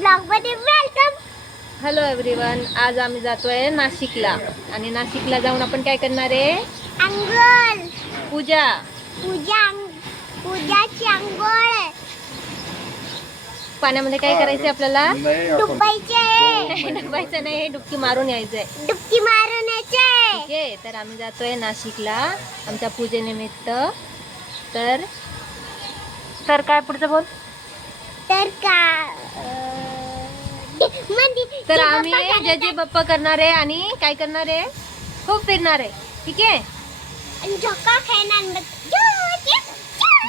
Blog मध्ये welcome. Hello everyone, आज आम्ही जातोय नाशिकला आणि नाशिकला जाऊन आपण काय करणार आहे? अंघोळ. पूजा. पूजाची अंघोळ. पाण्यामध्ये काय करायचंय आपल्याला? डुबायचे. डुबायचं नाही, डुबकी मारून यायचंय. डुबकी मारून यायचे. ठीक आहे, तर आम्ही जातोय नाशिकला आमच्या पूजेनिमित्त. तर काय पुढचं बोल? तर आम्ही जय बाप्पा करणार आहे आणि काय करणार आहे? खूप फिरणार आहे. ठीक आहे, झोका खेळणार.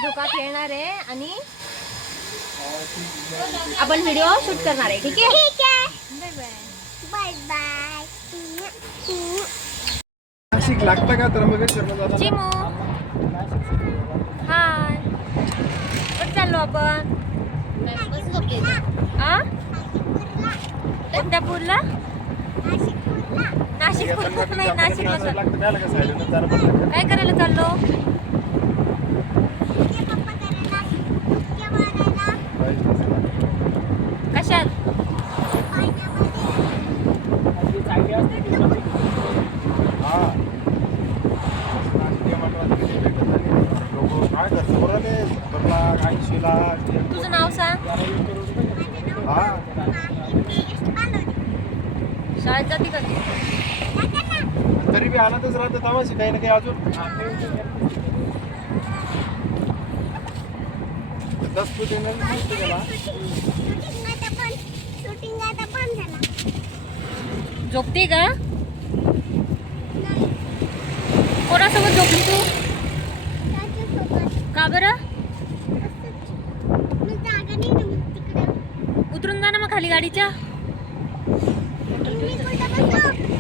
झोका खेळणार आहे आणि आपण व्हिडिओ शूट करणार आहे. ठीक आहे, bye bye. Bye bye. Nashik लागतं का त्र्यंबकेश्वरला? चिमू हाय, कुठं चाललो आपण? पंढरपूरला. नाशिकला नाही, नाशिकला काय करायला चाललो? कशात? तुझं नाव सांग. शाळेत जाते का? तरी बी आनंदच राहतं तमाशी काही ना काही अजून 10 फूट झोपते का? कोणासोबत झोपली तू? का बरं? उतरून जा ना मग खाली गाडीच्या.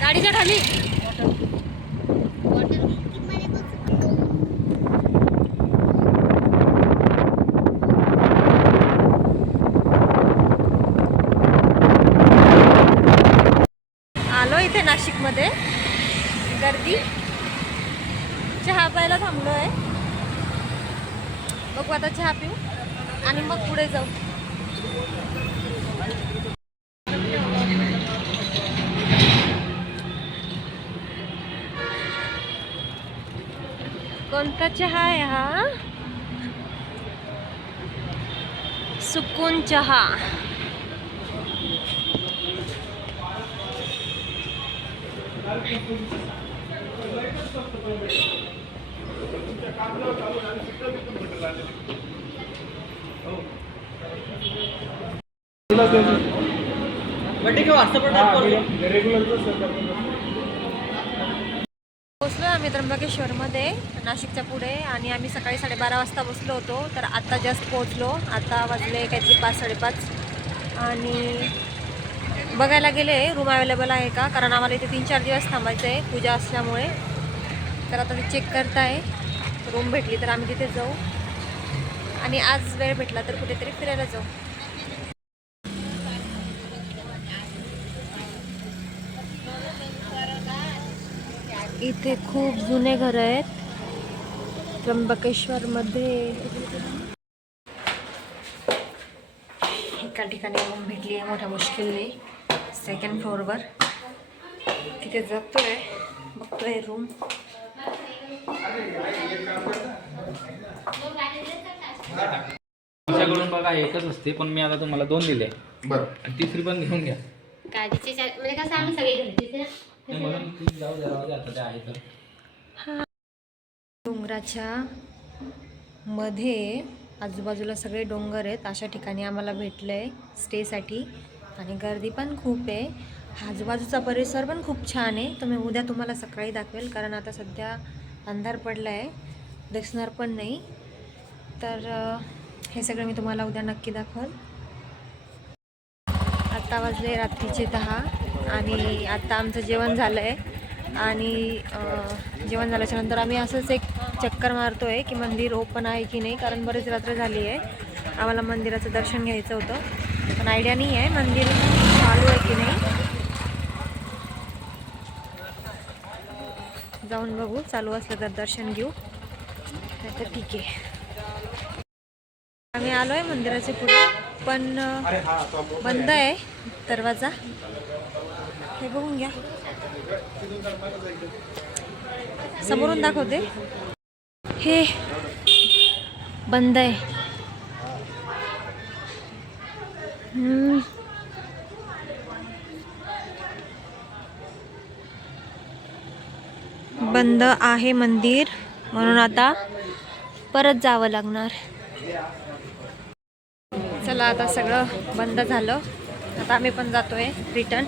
गाडीच्या खाली. आलो इथे नाशिकमध्ये, गर्दी. चहा प्यायला थांबलोय. बघू आता, चहा पिऊ आणि मग पुढे जाऊ. कोणता चहा आहे हा? सुकून चहा. पोचलो आम्ही त्र्यंबकेश्वरमध्ये, नाशिकच्या पुढे. आणि आम्ही सकाळी 12:30 वाजता बसलो होतो, तर आता जस्ट पोचलो. आता वाजले काहीतरी 5-5:30. आणि बघायला गेले रूम अवेलेबल आहे का, कारण आम्हाला इथे 3-4 दिवस थांबायचं आहे पूजा असल्यामुळे. तर आता ते चेक करताय. रूम भेटली तर आम्ही तिथे जाऊ आणि आज वेळ भेटला तर कुठेतरी फिरायला जाऊ. इथे खूप जुने घर आहेत त्र्यंबकेश्वरमध्ये. एका ठिकाणी रूम भेटली आहे मोठ्या मुश्किलने, 2nd फ्लोअरवर. तिथे जातोय, बघतोय रूम. तुमच्याकडून बघा एकच असते, पण मी आता तुम्हाला 2 दिले. बरं, आणि तिसरी पण घेऊन घ्या. म्हणजे कसं आम्ही सगळे घरचे म्हणून ती जाऊ द्या आता, ते आहे तर. डोंगराच्या मध्ये आजूबाजूला सगळे डोंगर आहेत. अशा ठिकाणी आम्हाला भेटलं आहे स्टेसाठी. आणि गर्दी पण खूप आहे. आजूबाजूचा परिसर पण खूप छान आहे. तर मी उद्या तुम्हाला सकाळी दाखवेल, कारण आता सध्या अंधार पडला आहे, दिसणार पण नाही. तर हे सगळं मी तुम्हाला उद्या नक्की दाखवेल. आता वाजले रात्रीचे 10 आणि आता आमचं जेवण झालं आहे. आणि जेवण झाल्याच्या नंतर आम्ही असंच एक चक्कर मारतो आहे की मंदिर ओपन आहे की नाही, कारण बरेच रात्र झाली आहे. आम्हाला मंदिराचं दर्शन घ्यायचं होतं, पण आयडिया नाही आहे मंदिर चालू आहे की नाही. जाऊन बघू, चालू असलं तर दर्शन घेऊ, नाहीतर ठीक आहे. आम्ही आलोय मंदिराच्या पुढे, पण अरे हा तो मोठा बंद आहे दरवाजा. हे बघून घ्या, समोरून दाखवते. हे बंद आहे. बंद आहे मंदिर, म्हणून आता परत जावं लागणार. चला, आता सगळं बंद झालं. आता आम्ही पण जातोय रिटर्न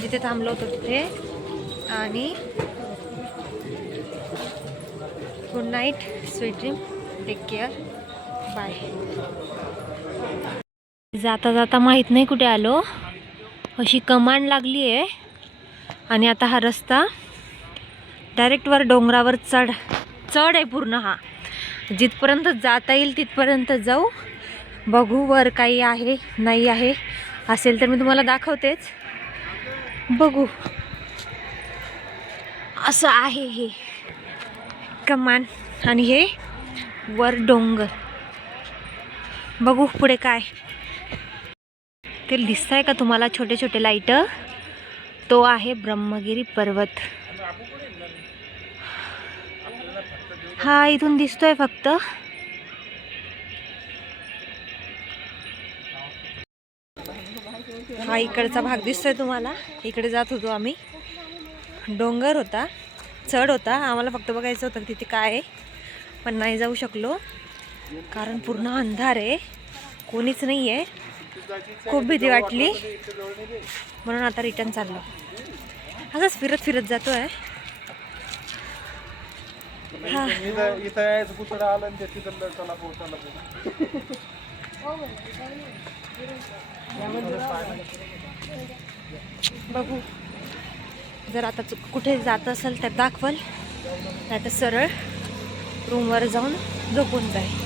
जिथे थांबलो होतो तिथे. आणि good night, sweet dream, take care, bye. जाता जाता माहीत नाही कुठे आलो, अशी कमान लागली आहे. आणि आता हा रस्ता डायरेक्ट वर डोंगरावर चढ आहे पूर्ण. हा जिथपर्यंत जाता येईल तिथपर्यंत जाऊ, बघू वर काही आहे नाही आहे. असेल तर मी तुम्हाला दाखवतेच. बघू, असं आहे हे कमान आणि हे वर डोंगर. बघू पुढे काय ते दिसतंय का तुम्हाला, छोटे छोटे लाईट. तो आहे ब्रह्मगिरी पर्वत. हा इथून दिसतोय फक्त. हा इकडचा भाग दिसतोय तुम्हाला. इकडे जात होतो आम्ही. डोंगर होता, चढ होता. आम्हाला फक्त बघायचं होतं तिथे काय आहे, पण नाही जाऊ शकलो कारण पूर्ण अंधार आहे, कोणीच नाही आहे. खूप भीती वाटली, म्हणून आता रिटर्न चाललो. असंच फिरत फिरत जातोय. हा इथं यायचं कुठं आलं आणि तिथं चला पोहोचायला. बघू, जर आता कुठे जात असेल तर दाखवल, नाही तर सरळ रूमवर जाऊन झोपून जाईल.